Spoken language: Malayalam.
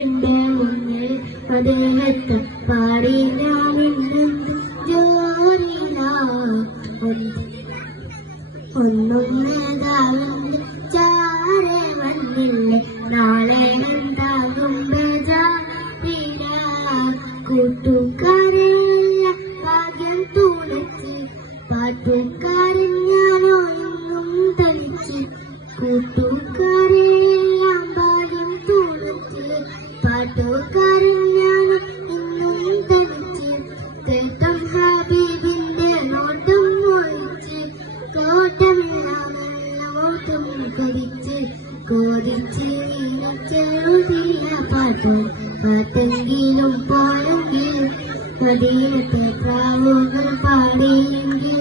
മുന്നിൽ അദ്ദേഹത്തെ പാടി ഞാനെന്നും ജോലിയില ഒന്നും നേതാവിന്റെ ചാരെ വന്നില്ലേ നാളെ എന്താകും ബേജാറില കൂട്ടുകാരെല്ല ഭാഗ്യം തുണച്ച് പാട്ടുകാരൻ ഞാനോ എന്നും തളിച്ച് കൂട്ടുകാരെല്ലാം ഭാഗ്യം തുണച്ച് പാട്ടുകാരൻ ഞാനോ എന്നും തളിച്ച് തേട്ടം ഹബീബിന്റെ നോട്ടം ഒഴിച്ച് കോട്ടമെല്ലാം കൊതിച്ച് കൊതിച്ച് നീനച്ചെഴുതിയ പാട്ടെങ്കിലും പോയെങ്കിൽ മദീനത്തെ പ്രാവുകൾ പാടിയെങ്കിൽ